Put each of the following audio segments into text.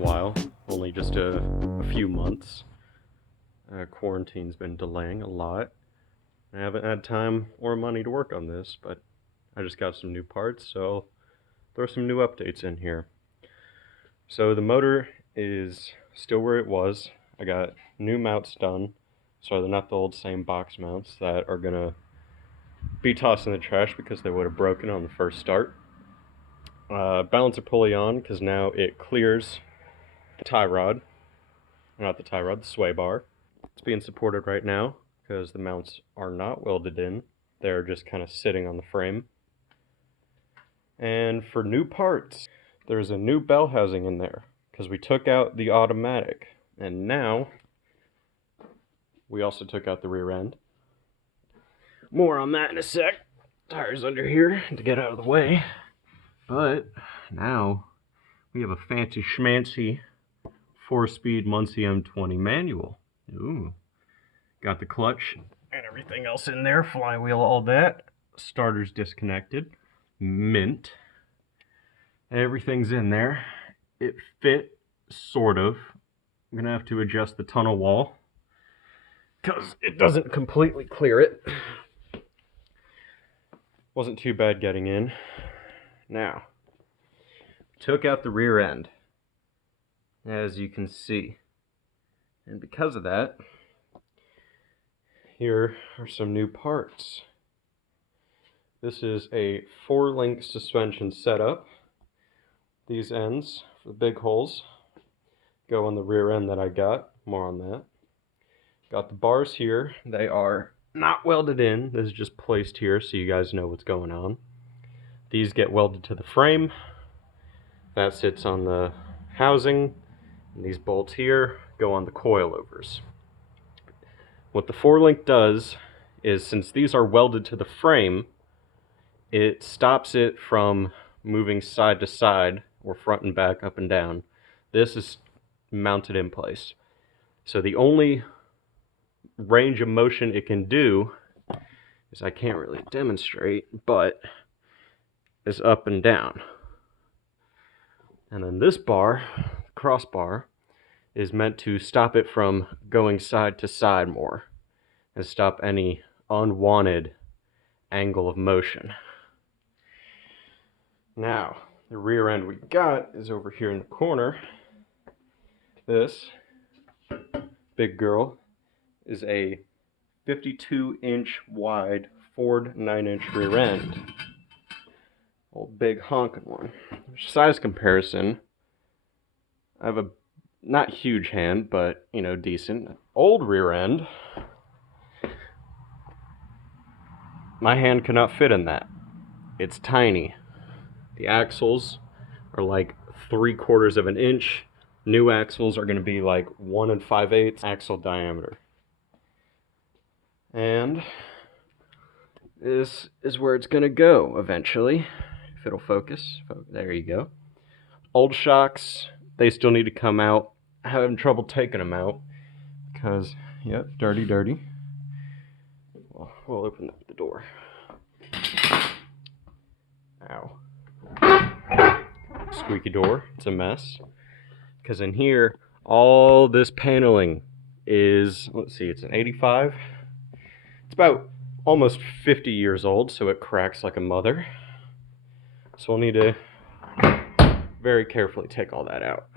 while, only just a few months. Quarantine's been delaying a lot. I haven't had time or money to work on this, but I just got some new parts, so I'll throw some new updates in here. So the motor is still where it was. I got new mounts done, so they're not the old same box mounts that are gonna be tossed in the trash because they would have broken on the first start. Balancer pulley on because now it clears the tie rod, not the tie rod, the sway bar. It's being supported right now because the mounts are not welded in. They're just kind of sitting on the frame. And for new parts, there's a new bell housing in there because we took out the automatic, and now we also took out the rear end. More on that in a sec. Tires under here to get out of the way. But now we have a fancy schmancy 4-speed Muncie M20 manual. Ooh. Got the clutch and everything else in there, flywheel, all that. Starter's disconnected. Mint. Everything's in there. It fit, sort of. I'm gonna have to adjust the tunnel wall because it doesn't completely clear it. Wasn't too bad getting in. Now, took out the rear end, as you can see. And because of that, here are some new parts. This is a 4-link suspension setup. These ends, for the big holes, go on the rear end that I got. More on that. Got the bars here. They are not welded in. This is just placed here so you guys know what's going on. These get welded to the frame. That sits on the housing. And these bolts here go on the coilovers. What the 4-link does is, since these are welded to the frame, it stops it from moving side to side or front and back, up and down. This is mounted in place. So the only range of motion it can do is, I can't really demonstrate, but is up and down. And then this bar, crossbar, is meant to stop it from going side to side more and stop any unwanted angle of motion. Now, the rear end we got is over here in the corner. This big girl is a 52-inch wide Ford 9-inch rear end. Old big honking one. Size comparison, I have a not huge hand, but you know, decent. Old rear end. My hand cannot fit in that. It's tiny. The axles are like 3/4 of an inch. New axles are going to be like 1 5/8 axle diameter. And this is where it's going to go eventually. If it'll focus. There you go. Old shocks, they still need to come out. I'm having trouble taking them out because, yep, dirty. Well, we'll open up the door. Ow. Squeaky door. It's a mess. Because in here, all this paneling is, let's see, it's an 85. It's about almost 50 years old, so it cracks like a mother. So we'll need to very carefully take all that out.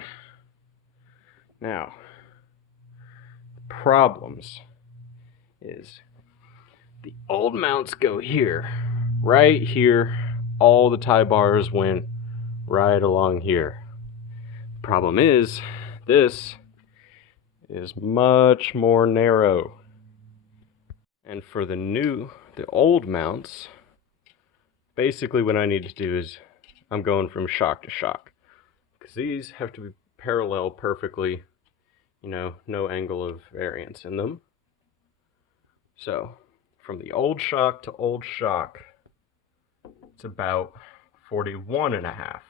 Now, the problems is the old mounts go here, right here. All the tie bars went right along here. The problem is, this is much more narrow. And for the old mounts, basically what I need to do is, I'm going from shock to shock. Because these have to be parallel perfectly, you know, no angle of variance in them. So, from the old shock to old shock, it's about 41.5.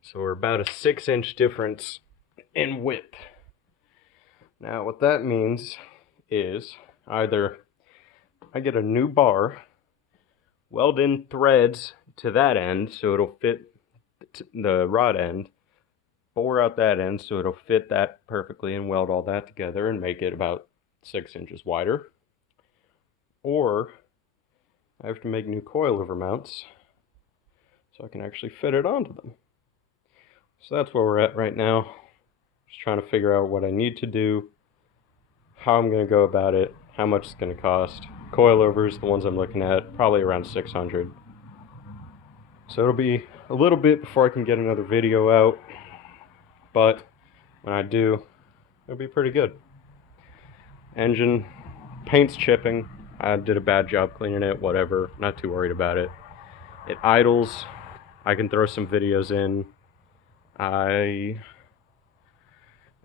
So we're about a 6-inch difference in width. Now what that means is, either I get a new bar, weld in threads to that end so it'll fit the rod end, bore out that end so it'll fit that perfectly and weld all that together and make it about 6 inches wider. Or I have to make new coilover mounts so I can actually fit it onto them. So that's where we're at right now. Just trying to figure out what I need to do, how I'm going to go about it, how much it's going to cost. Coilovers, the ones I'm looking at, probably around 600. So it'll be a little bit before I can get another video out, but when I do, it'll be pretty good. Engine, paint's chipping. I did a bad job cleaning it, whatever, not too worried about it. It idles. I can throw some videos in. I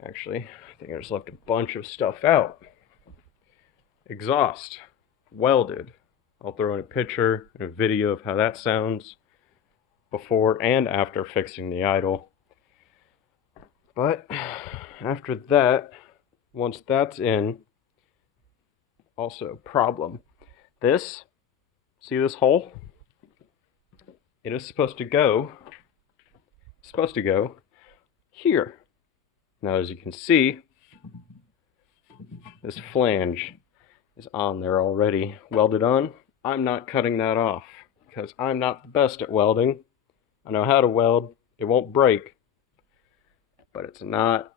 think I just left a bunch of stuff out. Exhaust, welded. I'll throw in a picture and a video of how that sounds before and after fixing the idle. But after that, once that's in, also problem. This, see this hole? It is supposed to go here. Now as you can see, this flange is on there already, welded on. I'm not cutting that off because I'm not the best at welding. I know how to weld, it won't break, but it's not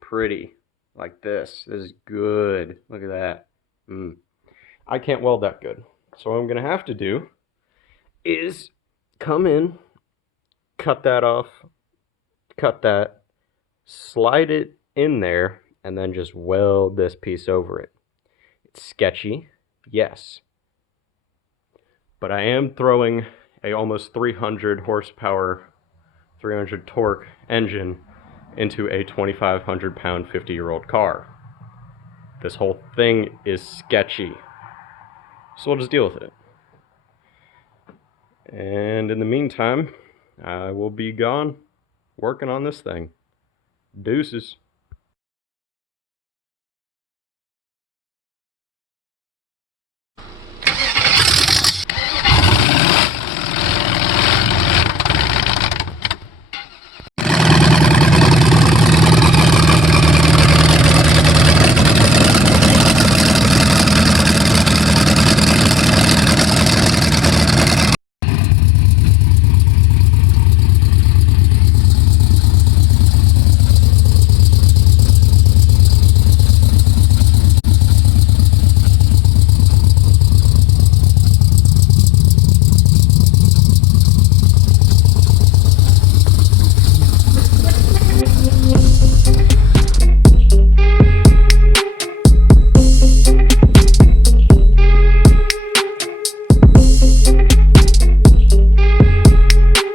pretty like this. This is good, look at that. I can't weld that good. So what I'm gonna have to do is come in, cut that off, cut that, slide it in there, and then just weld this piece over it. It's sketchy, yes, but I am throwing a almost 300 horsepower, 300 torque engine into a 2,500 pound 50-year-old car. This whole thing is sketchy, so we'll just deal with it. And in the meantime, I will be gone working on this thing. Deuces.